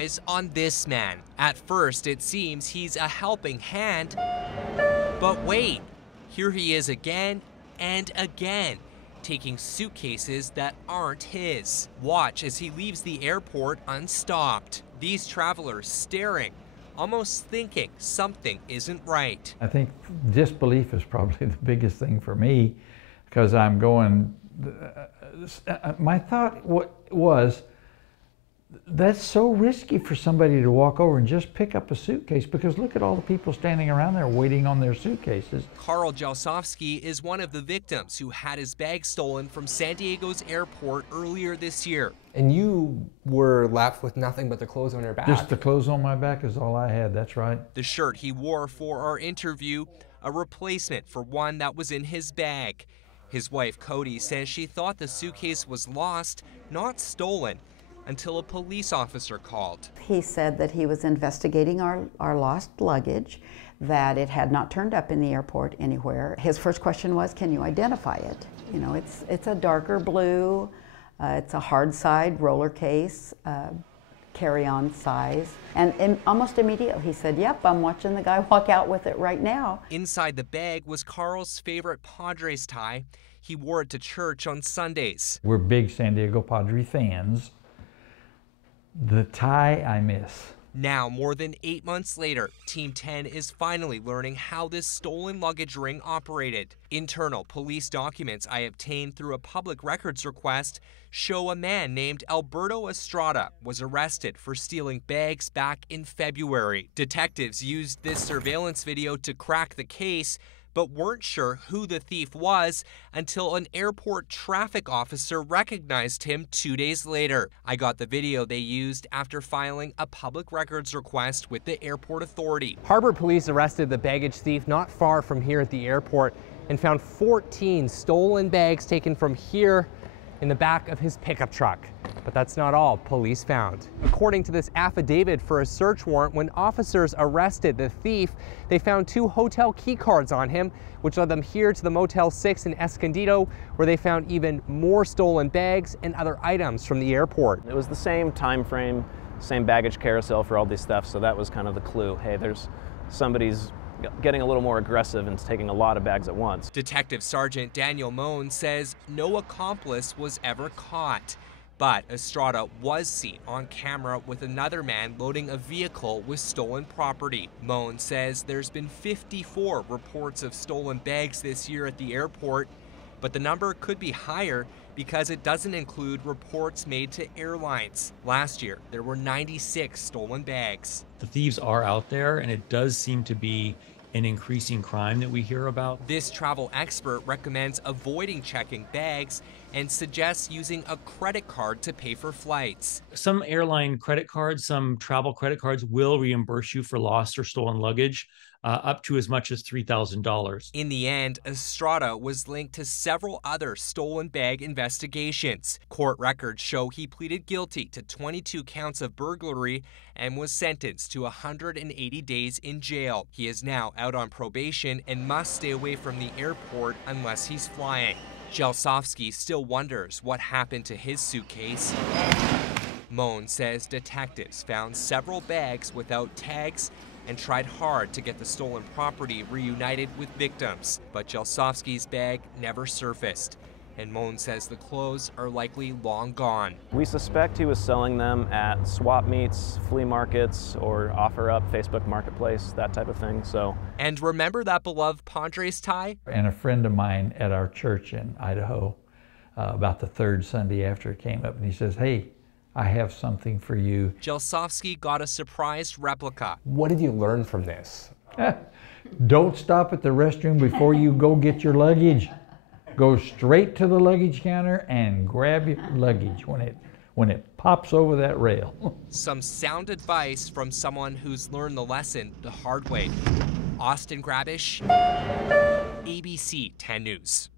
eyes on this man. At first, it seems he's a helping hand, but wait, here he is again and again, taking suitcases that aren't his. Watch as he leaves the airport unstopped. These travelers staring, almost thinking something isn't right. I think disbelief is probably the biggest thing for me, because I'm going, my thought was, that's so risky for somebody to walk over and just pick up a suitcase, because look at all the people standing around there waiting on their suitcases. Carl Jelsovsky is one of the victims who had his bag stolen from San Diego's airport earlier this year. And you were left with nothing but the clothes on your back. Just the clothes on my back is all I had, that's right. The shirt he wore for our interview, a replacement for one that was in his bag. His wife, Cody, says she thought the suitcase was lost, not stolen, until a police officer called. He said that he was investigating our lost luggage, that it had not turned up in the airport anywhere. His first question was, can you identify it? You know, it's a darker blue, it's a hard side roller case, carry-on size. And almost immediately he said, yep, I'm watching the guy walk out with it right now. Inside the bag was Carl's favorite Padres tie. He wore it to church on Sundays. We're big San Diego Padre fans. The tie I miss. Now, more than 8 months later, Team 10 is finally learning how this stolen luggage ring operated. Internal police documents I obtained through a public records request show a man named Alberto Estrada was arrested for stealing bags back in February. Detectives used this surveillance video to crack the case, but weren't sure who the thief was until an airport traffic officer recognized him 2 days later. I got the video they used after filing a public records request with the airport authority. Harbor police arrested the baggage thief not far from here at the airport and found 14 stolen bags taken from here in the back of his pickup truck. But that's not all police found. According to this affidavit for a search warrant, when officers arrested the thief, they found 2 hotel key cards on him, which led them here to the Motel 6 in Escondido, where they found even more stolen bags and other items from the airport. It was the same time frame, same baggage carousel for all these thefts, so that was kind of the clue. Hey, there's somebody's getting a little more aggressive and taking a lot of bags at once. Detective Sergeant Daniel Moan says no accomplice was ever caught. But Estrada was seen on camera with another man loading a vehicle with stolen property. Moan says there's been 54 reports of stolen bags this year at the airport, but the number could be higher because it doesn't include reports made to airlines. Last year, there were 96 stolen bags. The thieves are out there, and it does seem to be an increasing crime that we hear about. This travel expert recommends avoiding checking bags and suggests using a credit card to pay for flights. Some airline credit cards, some travel credit cards will reimburse you for lost or stolen luggage up to as much as $3,000. In the end, Estrada was linked to several other stolen bag investigations. Court records show he pleaded guilty to 22 counts of burglary and was sentenced to 180 days in jail. He is now out on probation and must stay away from the airport unless he's flying. Jelsovsky still wonders what happened to his suitcase. Moan says detectives found several bags without tags and tried hard to get the stolen property reunited with victims, but Jelsovsky's bag never surfaced, and Moan says the clothes are likely long gone. We suspect he was selling them at swap meets, flea markets, or OfferUp, Facebook Marketplace, that type of thing. And remember that beloved Padres tie? And a friend of mine at our church in Idaho, about the 3rd Sunday after it came up, and he says, hey, I have something for you. Jelsovsky got a surprised replica. What did you learn from this? Don't stop at the restroom before you go get your luggage. Go straight to the luggage counter and grab your luggage when it pops over that rail. Some sound advice from someone who's learned the lesson the hard way. Austin Grabish, ABC 10 News.